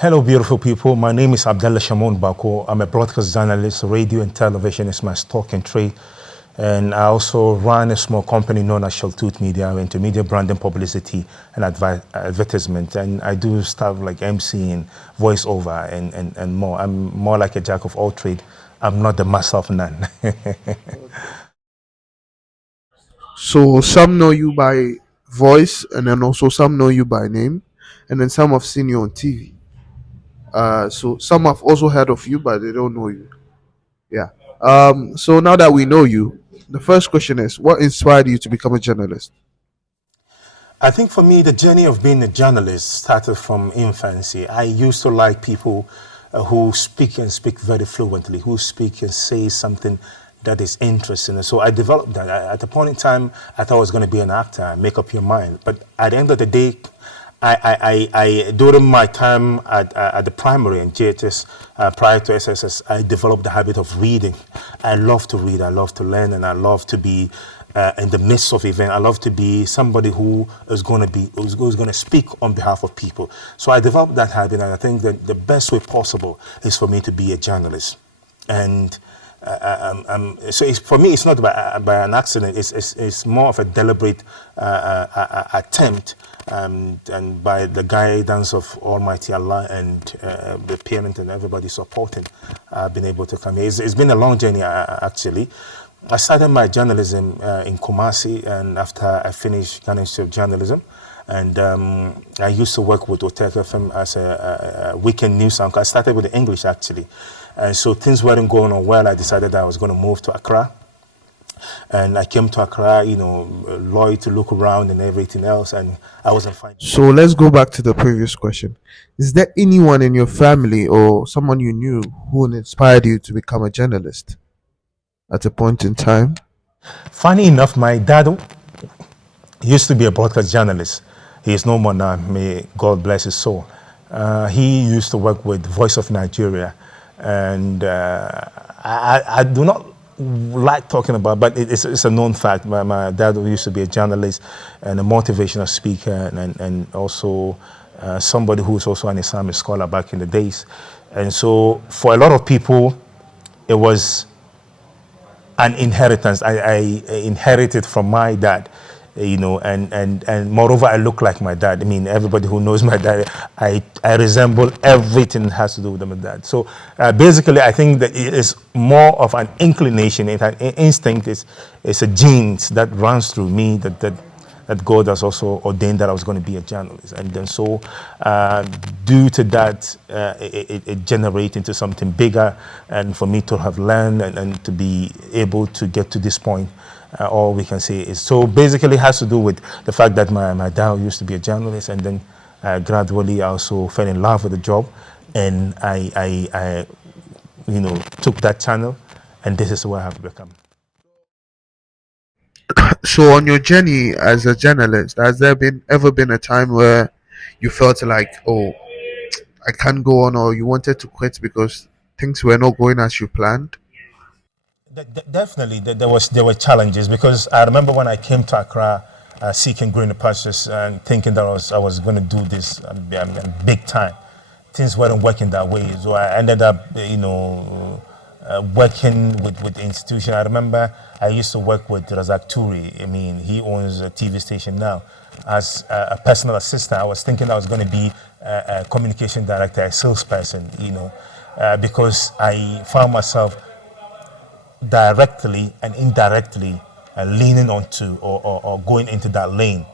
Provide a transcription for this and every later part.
Hello, beautiful people. My name is Sham-un Bako. I'm a broadcast journalist. Radio and television is my stock and trade. And I also run a small company known as Sheltooth Media, into media branding, publicity, and advertisement. And I do stuff like MC voiceover, and more. I'm more like a jack of all trades. I'm not the master of none. So some know you by voice, and then also some know you by name, and then some have seen you on TV. So some have also heard of you, but they don't know you. Yeah. So now that we know you, the first question is, what inspired you to become a journalist? I think for me, the journey of being a journalist started from infancy. I used to like people who speak very fluently, who speak and say something that is interesting. And so I developed that. At the point in time, I thought I was going to be an actor, make up your mind. But at the end of the day, during my time at the primary and JHS, prior to SSS, I developed the habit of reading. I love to read, I love to learn, and I love to be in the midst of event. I love to be somebody who is going to speak on behalf of people. So I developed that habit, and I think that the best way possible is for me to be a journalist. And so for me, it's not by an accident. It's more of a deliberate attempt, and by the guidance of Almighty Allah and the parent and everybody supporting, I've been able to come here. It's been a long journey, actually. I started my journalism in Kumasi, and after I finished Ghana Institute of Journalism, and I used to work with Otek FM as a weekend news anchor. I started with the English, actually. And so things weren't going on well. I decided I was going to move to Accra. And I came to Accra, Lloyd to look around and everything else, and I wasn't fine. So let's go back to the previous question. Is there anyone in your family or someone you knew who inspired you to become a journalist at a point in time? Funny enough, my dad used to be a broadcast journalist. He is no more now. May God bless his soul. He used to work with Voice of Nigeria. And I do not like talking about, but it's a known fact. My dad used to be a journalist and a motivational speaker, and also somebody who's also an Islamic scholar back in the days. And so for a lot of people, it was an inheritance. I inherited from my dad. And moreover, I look like my dad. I mean, everybody who knows my dad, I resemble everything that has to do with my dad. So basically, I think that it is more of an inclination, it's an instinct, it's a genes that runs through me that God has also ordained that I was going to be a journalist. And then so due to that, it generated into something bigger, and for me to have learned and to be able to get to this point, all we can say is, so basically it has to do with the fact that my dad used to be a journalist, and then gradually I also fell in love with the job, and I took that channel, and this is what I have become. So on your journey as a journalist, has there ever been a time where you felt like, oh, I can't go on, or you wanted to quit because things were not going as you planned? Definitely, there were challenges, because I remember when I came to Accra seeking greener pastures and thinking that I was going to do this big time. Things weren't working that way, so I ended up, working with the institution. I remember I used to work with Razak Turi. I mean, he owns a TV station now. As a personal assistant, I was thinking I was going to be a communication director, a salesperson, because I found myself directly and indirectly leaning onto or going into that lane.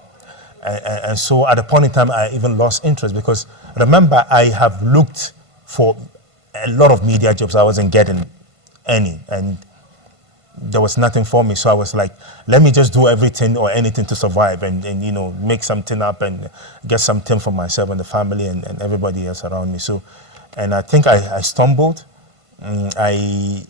And so at a point in time, I even lost interest, because remember, I have looked for a lot of media jobs. I wasn't getting any, and there was nothing for me. So I was like, let me just do everything or anything to survive, and make something up and get something for myself and the family and everybody else around me. So, and I think I stumbled. I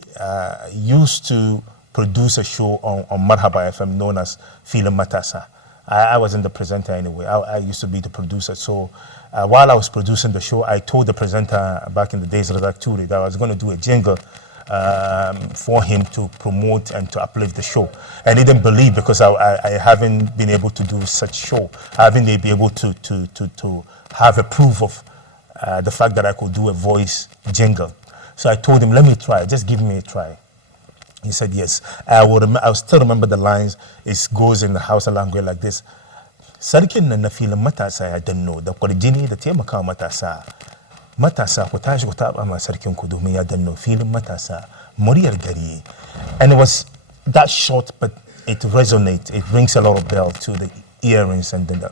used to produce a show on Marhaba FM known as Film Matasa. I wasn't the presenter anyway. I used to be the producer. So while I was producing the show, I told the presenter back in the days, Razak Turi, that I was going to do a jingle for him to promote and to uplift the show. And he didn't believe, because I haven't been able to do such show. I haven't been able to have a proof of the fact that I could do a voice jingle. So I told him, let me try, just give me a try. He said yes. I still remember the lines. It goes in the Hausa language like this. Sarkin nan na filin matasa ya danno da kwarjini da taimaka matasa. Matasa ku tashi ku taɓa ma sarkin ku domin ya danno filin matasa muryar gari. And it was that short, but it resonates. It rings a lot of bells to the earrings, and then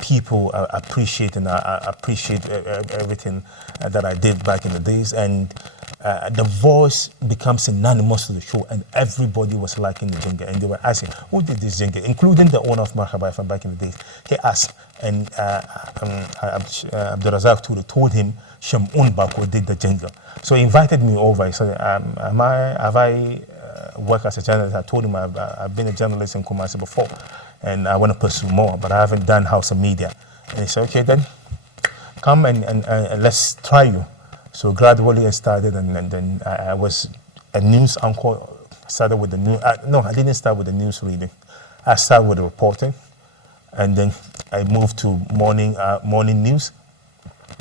people appreciate, and I appreciate everything that I did back in the days. And the voice becomes synonymous to the show, and everybody was liking the jingle, and they were asking, who did this jingle, including the owner of Marhaba from back in the days. He asked, and Abdulrazak Tulu told him Sham-un Bako did the jingle. So he invited me over. He said, have I worked as a journalist? I told him I've been a journalist in Kumasi before, and I want to pursue more, but I haven't done House of Media. And he said, okay, then come and let's try you. So gradually I started, and then I was a news anchor. Started with the news. No, I didn't start with the news reading. I started with the reporting, and then I moved to morning news.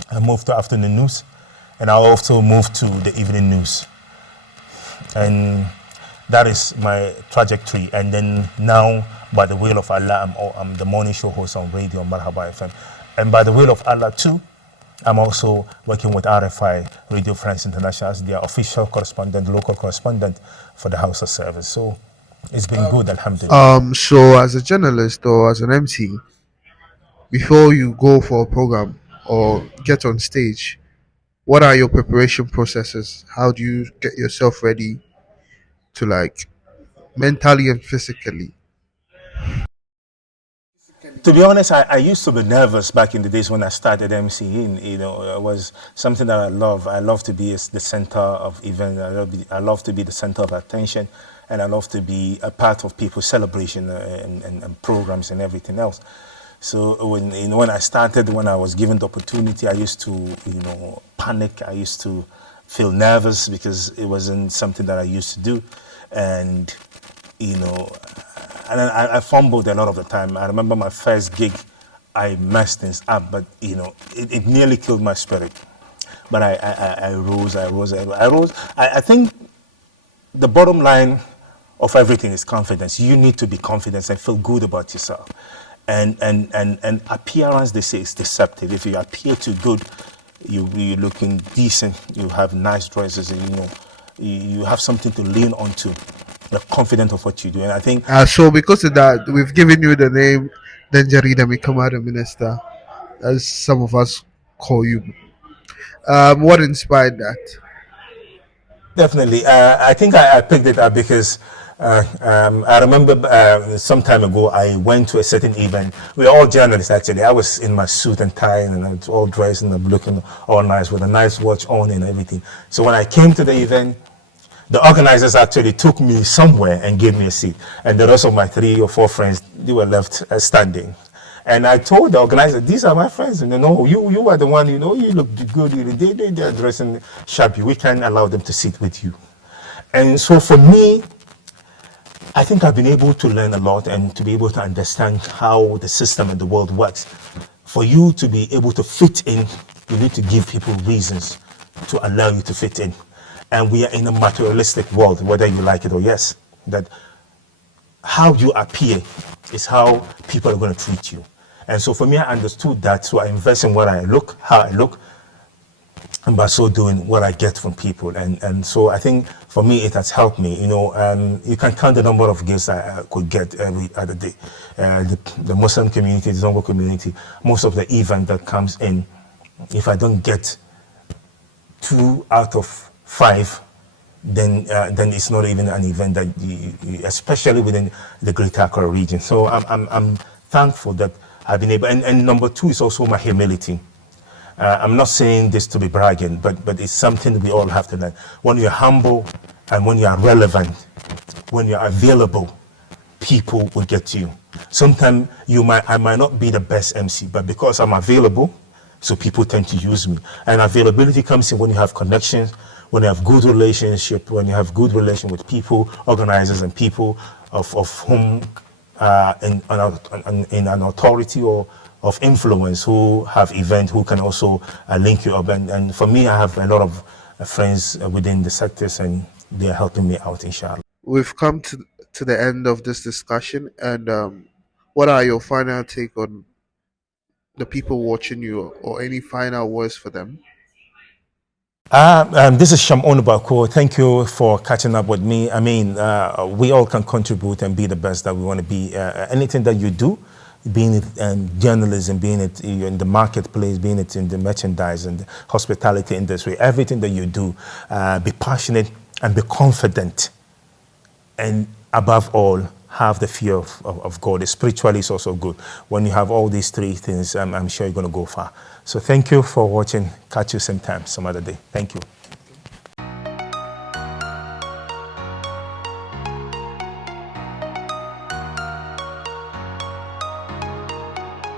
I moved to afternoon news, and I also moved to the evening news. And that is my trajectory. And then now, by the will of Allah, I'm the morning show host on radio on Marhaba FM. And by the will of Allah too, I'm also working with RFI, Radio France International, as their official correspondent, local correspondent for the Hausa service. So it's been good, alhamdulillah. So as a journalist or as an MC, before you go for a program or get on stage, what are your preparation processes? How do you get yourself ready to, like, mentally and physically? To be honest, I used to be nervous back in the days when I started MCing. You know, it was something that I love. I love to be the center of events. I love to be the center of attention, and I love to be a part of people's celebration and programs and everything else. So when I started, when I was given the opportunity, I used to panic. I used to feel nervous because it wasn't something that I used to do, and and I fumbled a lot of the time. I remember my first gig, I messed things up, but it nearly killed my spirit. But I rose. I think the bottom line of everything is confidence. You need to be confident and feel good about yourself. And appearance, they say, is deceptive. If you appear too good, you're looking decent, you have nice dresses, and you have something to lean onto. You're confident of what you do, and I think. So because of that, we've given you the name Denjarida Mikamada Minister, as some of us call you. What inspired that? Definitely. I think I picked it up because I remember some time ago I went to a certain event. We're all journalists, actually. I was in my suit and tie, and I was all dressed and I'm looking all nice with a nice watch on and everything. So when I came to the event, the organizers actually took me somewhere and gave me a seat. And the rest of my 3 or 4 friends, they were left standing. And I told the organizer, these are my friends. And you are the one, you look good. They're dressing sharply. We can't allow them to sit with you. And so for me, I think I've been able to learn a lot and to be able to understand how the system and the world works. For you to be able to fit in, you need to give people reasons to allow you to fit in. And we are in a materialistic world, whether you like it or yes, that how you appear is how people are going to treat you. And so for me, I understood that, so I invest in what I look, how I look, and by so doing, what I get from people. And so I think for me, it has helped me. You can count the number of gifts I could get every other day. The Muslim community, the Zongo community, most of the event that comes in, if I don't get 2 out of 5, then it's not even an event that you, especially within the Greater Accra region. So I'm thankful that I've been able. And number 2 is also my humility. I'm not saying this to be bragging, but it's something we all have to learn. When you're humble and when you are relevant, when you're available, people will get to you. Sometimes I might not be the best MC, but because I'm available, so people tend to use me. And availability comes in when you have connections, when you have good relationship, when you have good relation with people, organizers and people of whom in an authority or of influence who have events who can also link you up. And for me, I have a lot of friends within the sectors, and they are helping me out, inshallah. We've come to the end of this discussion, and what are your final take on the people watching you, or any final words for them? This is Sham-un Bako. Thank you for catching up with me. I mean, we all can contribute and be the best that we want to be. Anything that you do, being it journalism, being it in the marketplace, being it in the merchandise and the hospitality industry, everything that you do, be passionate and be confident. And above all, have the fear of God. Spiritually is also good. When you have all these three things, I'm sure you're going to go far. So thank you for watching. Catch you same time, some other day. Thank you.